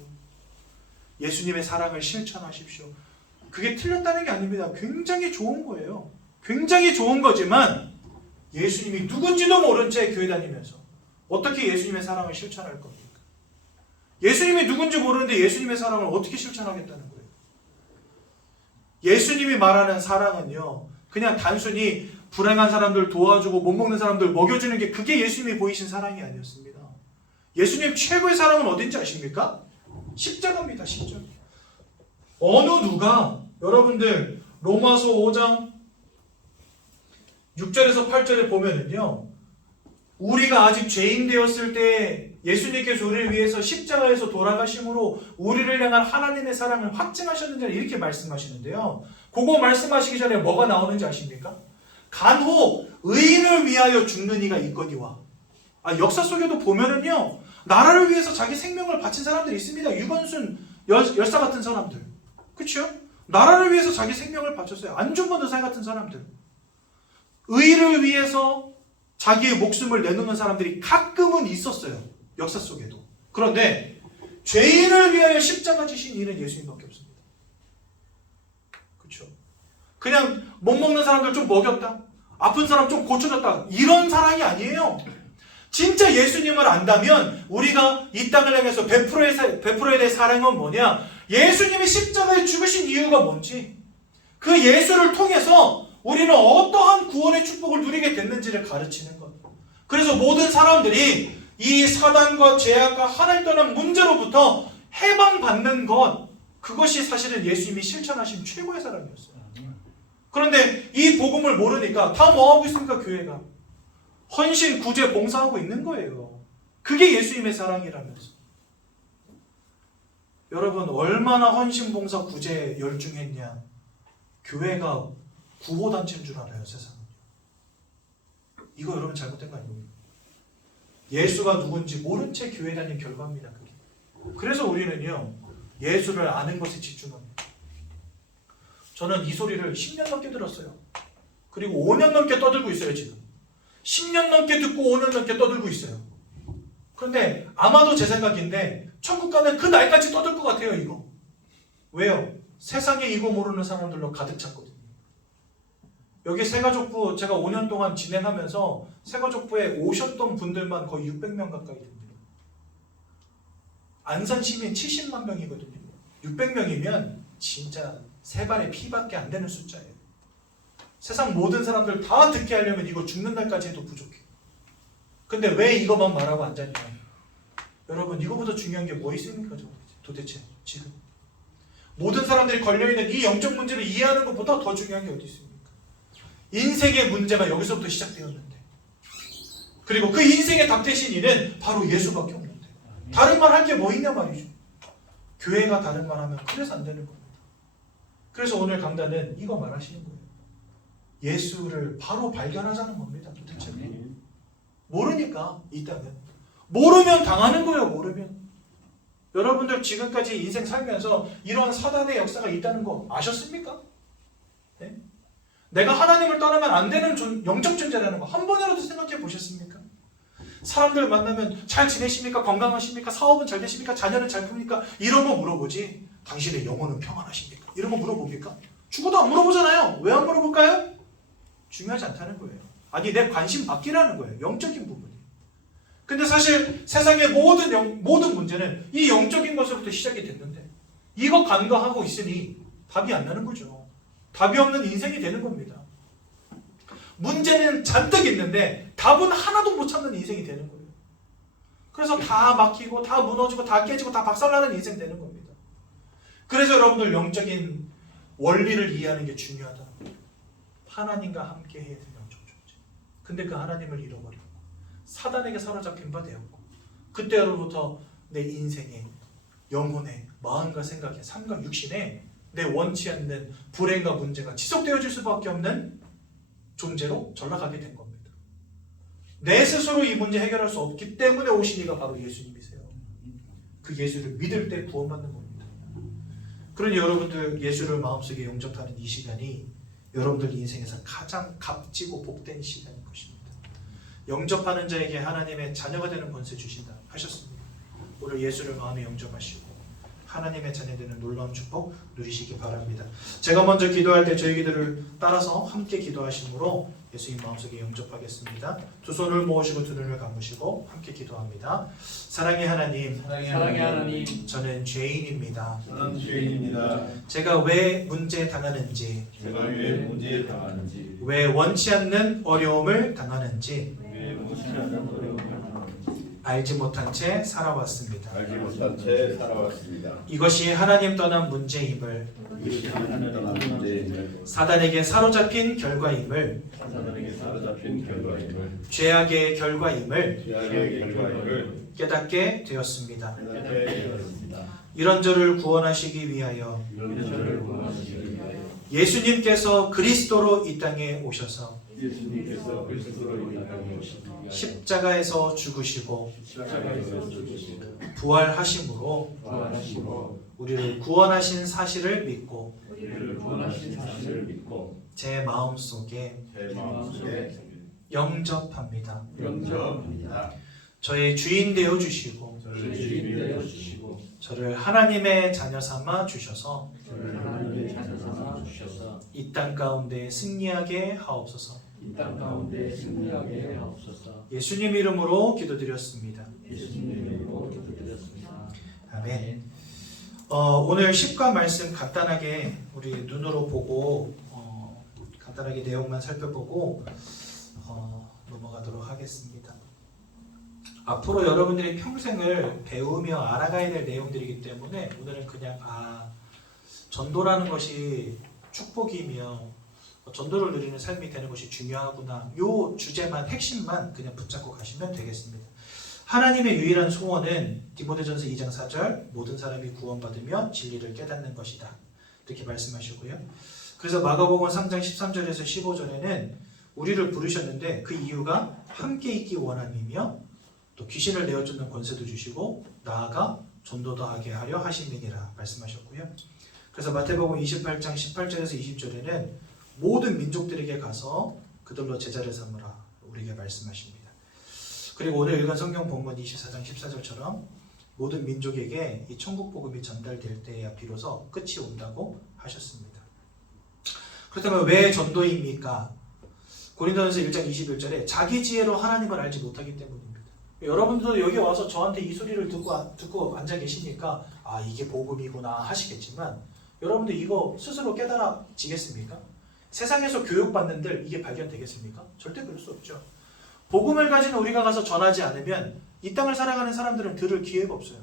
예수님의 사랑을 실천하십시오. 그게 틀렸다는 게 아닙니다. 굉장히 좋은 거예요. 굉장히 좋은 거지만 예수님이 누군지도 모른 채 교회 다니면서 어떻게 예수님의 사랑을 실천할 겁니까? 예수님이 누군지 모르는데 예수님의 사랑을 어떻게 실천하겠다는 거예요? 예수님이 말하는 사랑은요, 그냥 단순히 불행한 사람들 도와주고 못 먹는 사람들 먹여주는 게 그게 예수님이 보이신 사랑이 아니었습니다. 예수님 최고의 사랑은 어딘지 아십니까? 십자가입니다. 십자가. 어느 누가 여러분들 로마서 5장 6절에서 8절에 보면은요, 우리가 아직 죄인 되었을 때 예수님께서 우리를 위해서 십자가에서 돌아가심으로 우리를 향한 하나님의 사랑을 확증하셨는지 이렇게 말씀하시는데요. 그거 말씀하시기 전에 뭐가 나오는지 아십니까? 간혹 의인을 위하여 죽는 이가 있거니와. 역사 속에도 보면은요, 나라를 위해서 자기 생명을 바친 사람들이 있습니다. 유건순 열사 같은 사람들, 그렇죠? 나라를 위해서 자기 생명을 바쳤어요. 안중근 의사 같은 사람들, 의를 위해서 자기의 목숨을 내놓는 사람들이 가끔은 있었어요. 역사 속에도. 그런데 죄인을 위하여 십자가 지신 이는 예수님밖에 없습니다. 그렇죠? 그냥 못 먹는 사람들 좀 먹였다. 아픈 사람 좀 고쳐줬다. 이런 사랑이 아니에요. 진짜 예수님을 안다면 우리가 이 땅을 향해서 베풀어야 될 사랑은 뭐냐? 예수님이 십자가에 죽으신 이유가 뭔지, 그 예수를 통해서 우리는 어떠한 구원의 축복을 누리게 됐는지를 가르치는 것. 그래서 모든 사람들이 이 사단과 죄악과 하나님 떠난 문제로부터 해방받는 것, 그것이 사실은 예수님이 실천하신 최고의 사랑이었어요. 그런데 이 복음을 모르니까 다 뭐하고 있습니까? 교회가 헌신, 구제, 봉사하고 있는 거예요. 그게 예수님의 사랑이라면서. 여러분, 얼마나 헌신, 봉사, 구제에 열중했냐. 교회가 구호단체인 줄 알아요, 세상은. 이거 여러분 잘못된 거 아닙니까? 예수가 누군지 모른 채 교회 다닌 결과입니다, 그게. 그래서 우리는요, 예수를 아는 것에 집중합니다. 저는 이 소리를 10년 넘게 들었어요. 그리고 5년 넘게 떠들고 있어요, 지금. 10년 넘게 듣고 5년 넘게 떠들고 있어요. 그런데 아마도 제 생각인데 천국 가는 그 날까지 떠들 것 같아요, 이거. 왜요? 세상에 이거 모르는 사람들로 가득 찼거든요. 여기 새가족부 제가 5년 동안 진행하면서 새가족부에 오셨던 분들만 거의 600명 가까이 됩니다. 안산 시민 70만 명이거든요. 600명이면 진짜 세 발의 피밖에 안 되는 숫자예요. 세상 모든 사람들 다 듣게 하려면 이거 죽는 날까지 해도 부족해. 근데 왜 이것만 말하고 앉았냐? 여러분, 이거보다 중요한 게 뭐 있습니까? 도대체 지금 모든 사람들이 걸려있는 이 영적 문제를 이해하는 것보다 더 중요한 게 어디 있습니까? 인생의 문제가 여기서부터 시작되었는데, 그리고 그 인생의 답 대신 이는 바로 예수밖에 없는데, 다른 말 할 게 뭐 있냐 말이죠. 교회가 다른 말 하면 그래서 안 되는 겁니다. 그래서 오늘 강단은 이거 말하시는 거예요. 예수를 바로 발견하자는 겁니다. 도대체 모르니까 이 땅은 모르면 당하는 거예요. 모르면. 여러분들 지금까지 인생 살면서 이러한 사단의 역사가 있다는 거 아셨습니까? 네? 내가 하나님을 떠나면 안 되는 영적 존재라는 거 한 번이라도 생각해 보셨습니까? 사람들 만나면 잘 지내십니까? 건강하십니까? 사업은 잘 되십니까? 자녀는 잘 큽니까? 이런 거 물어보지, 당신의 영혼은 평안하십니까? 이런 거 물어봅니까? 죽어도 안 물어보잖아요. 왜 안 물어볼까요? 중요하지 않다는 거예요. 아니, 내 관심 받기라는 거예요. 영적인 부분이. 근데 사실 세상의 모든 문제는 이 영적인 것으로부터 시작이 됐는데, 이거 간과하고 있으니 답이 안 나는 거죠. 답이 없는 인생이 되는 겁니다. 문제는 잔뜩 있는데 답은 하나도 못 찾는 인생이 되는 거예요. 그래서 다 막히고 다 무너지고 다 깨지고 다 박살나는 인생 되는 겁니다. 그래서 여러분들 영적인 원리를 이해하는 게 중요하다. 하나님과 함께 해야 되는 영적 존재. 근데 그 하나님을 잃어버리고 사단에게 사로잡힌 바 되었고, 그때로부터 내 인생에, 영혼에, 마음과 생각에, 삶과 육신에 내 원치 않는 불행과 문제가 지속되어질 수밖에 없는 존재로 전락하게 된 겁니다. 내 스스로 이 문제 해결할 수 없기 때문에 오신 이가 바로 예수님이세요. 그 예수를 믿을 때 구원받는 겁니다. 그러니 여러분들 예수를 마음속에 영접하는 이 시간이 여러분들 인생에서 가장 값지고 복된 시간인 것입니다. 영접하는 자에게 하나님의 자녀가 되는 권세 주신다 하셨습니다. 오늘 예수를 마음에 영접하시고 하나님의 자녀되는 놀라운 축복 누리시기 바랍니다. 제가 먼저 기도할 때 저희 기도를 따라서 함께 기도하심으로 예수님 마음속에 영접하겠습니다. 두 손을 모으시고 두 눈을 감으시고 함께 기도합니다. 사랑의 하나님, 저는 죄인입니다. 제가 왜 문제에 당하는지, 왜 원치 않는 어려움을 당하는지 알지 못한 채 살아왔습니다. 이것이 하나님 떠난 문제임을, 사단에게 사로잡힌 결과임을, 죄악의 결과임을 깨닫게 되었습니다. 이런 저를 구원하시기 위하여 예수님께서 그리스도로 이 땅에 오셔서 십자가에서 죽으시고 부활하심으로 우리를 구원하신 사실을 믿고 제 마음속에 영접합니다. 저의 주인 되어 주시고 저를 주인 되어 주시고 저를 하나님의 자녀 삼아 주셔서 저를 하나님의 자녀 삼아 주셔서 이 땅 가운데 승리하게 하옵소서. 이 땅 가운데 승리하게 하옵소서. 예수님 이름으로 기도드렸습니다. 예수님 이름으로 기도드렸습니다. 아멘. 오늘 10과 말씀 간단하게 우리 눈으로 보고 간단하게 내용만 살펴보고 넘어가도록 하겠습니다. 앞으로 여러분들이 평생을 배우며 알아가야 될 내용들이기 때문에 오늘은 그냥 전도라는 것이 축복이며 전도를 누리는 삶이 되는 것이 중요하구나, 요 주제만, 핵심만 그냥 붙잡고 가시면 되겠습니다. 하나님의 유일한 소원은 디모데전서 2장 4절 모든 사람이 구원받으며 진리를 깨닫는 것이다, 이렇게 말씀하시고요. 그래서 마가복음 3장 13절에서 15절에는 우리를 부르셨는데 그 이유가 함께 있기 원함이며 또 귀신을 내어쫓는 권세도 주시고 나아가 전도도 하게 하려 하심이니라 말씀하셨고요. 그래서 마태복음 28장 18절에서 20절에는 모든 민족들에게 가서 그들로 제자를 삼으라 우리에게 말씀하십니다. 그리고 오늘 읽은 성경 본문 24장 14절처럼 모든 민족에게 이 천국 복음이 전달될 때야 비로소 끝이 온다고 하셨습니다. 그렇다면 왜 전도입니까? 고린도전서 1장 21절에 자기 지혜로 하나님을 알지 못하기 때문입니다. 여러분들도 여기 와서 저한테 이 소리를 듣고 앉아 계시니까 이게 복음이구나 하시겠지만 여러분들 이거 스스로 깨달아지겠습니까? 세상에서 교육받는들 이게 발견되겠습니까? 절대 그럴 수 없죠. 복음을 가진 우리가 가서 전하지 않으면 이 땅을 살아가는 사람들은 들을 기회가 없어요.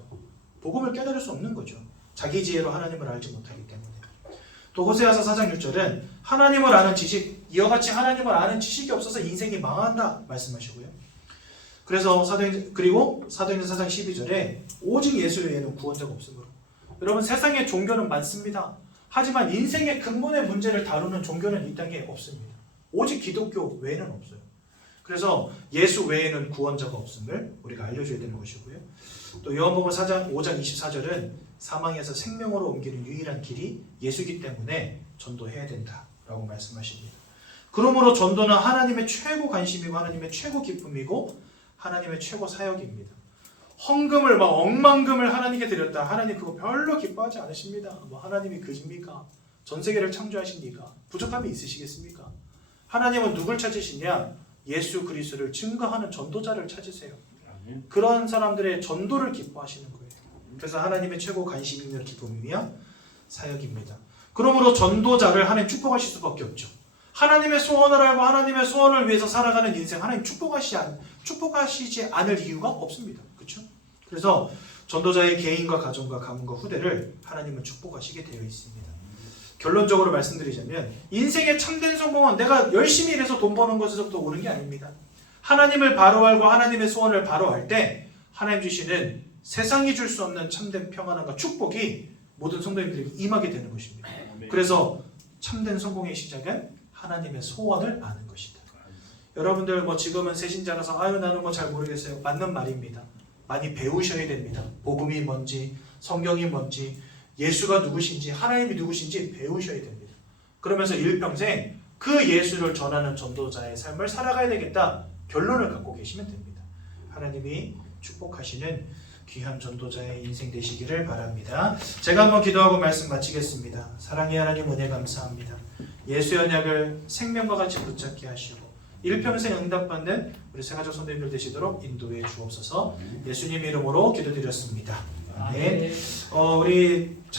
복음을 깨달을 수 없는 거죠. 자기 지혜로 하나님을 알지 못하기 때문에. 또 호세아서 4장 6절은 하나님을 아는 지식, 이와 같이 하나님을 아는 지식이 없어서 인생이 망한다 말씀하시고요. 그래서 그리고 사도행전 4장 12절에 오직 예수 외에는 구원자가 없으므로. 여러분, 세상에 종교는 많습니다. 하지만 인생의 근본의 문제를 다루는 종교는 이 땅에 없습니다. 오직 기독교 외에는 없어요. 그래서 예수 외에는 구원자가 없음을 우리가 알려줘야 되는 것이고요. 또 요한복음 4장 5장 24절은 사망에서 생명으로 옮기는 유일한 길이 예수이기 때문에 전도해야 된다라고 말씀하십니다. 그러므로 전도는 하나님의 최고 관심이고 하나님의 최고 기쁨이고 하나님의 최고 사역입니다. 헌금을 억만금을 하나님께 드렸다. 하나님 그거 별로 기뻐하지 않으십니다. 하나님이 그십니까? 전 세계를 창조하십니까? 부족함이 있으시겠습니까? 하나님은 누굴 찾으시냐? 예수 그리스도를 증거하는 전도자를 찾으세요. 그런 사람들의 전도를 기뻐하시는 거예요. 그래서 하나님의 최고 관심이며 기쁨이며 사역입니다. 그러므로 전도자를 하나님 축복하실 수밖에 없죠. 하나님의 소원을 알고 하나님의 소원을 위해서 살아가는 인생 하나님 축복하시지 않을 이유가 없습니다. 그렇죠? 그래서 전도자의 개인과 가정과 가문과 후대를 하나님은 축복하시게 되어 있습니다. 결론적으로 말씀드리자면 인생의 참된 성공은 내가 열심히 일해서 돈 버는 것에서부터 오는 게 아닙니다. 하나님을 바로 알고 하나님의 소원을 바로 알 때 하나님 주시는 세상이 줄 수 없는 참된 평안함과 축복이 모든 성도님들에게 임하게 되는 것입니다. 그래서 참된 성공의 시작은 하나님의 소원을 아는 것이다. 여러분들 지금은 새신자라서 나는 잘 모르겠어요. 맞는 말입니다. 많이 배우셔야 됩니다. 복음이 뭔지, 성경이 뭔지, 예수가 누구신지, 하나님이 누구신지 배우셔야 됩니다. 그러면서 일평생 그 예수를 전하는 전도자의 삶을 살아가야 되겠다. 결론을 갖고 계시면 됩니다. 하나님이 축복하시는 귀한 전도자의 인생 되시기를 바랍니다. 제가 한번 기도하고 말씀 마치겠습니다. 사랑의 하나님, 은혜 감사합니다. 예수의 언약을 생명과 같이 붙잡게 하시고 일평생 응답받는 우리 새가족 성도님들 되시도록 인도해 주옵소서. 예수님 이름으로 기도드렸습니다. 아멘. 우리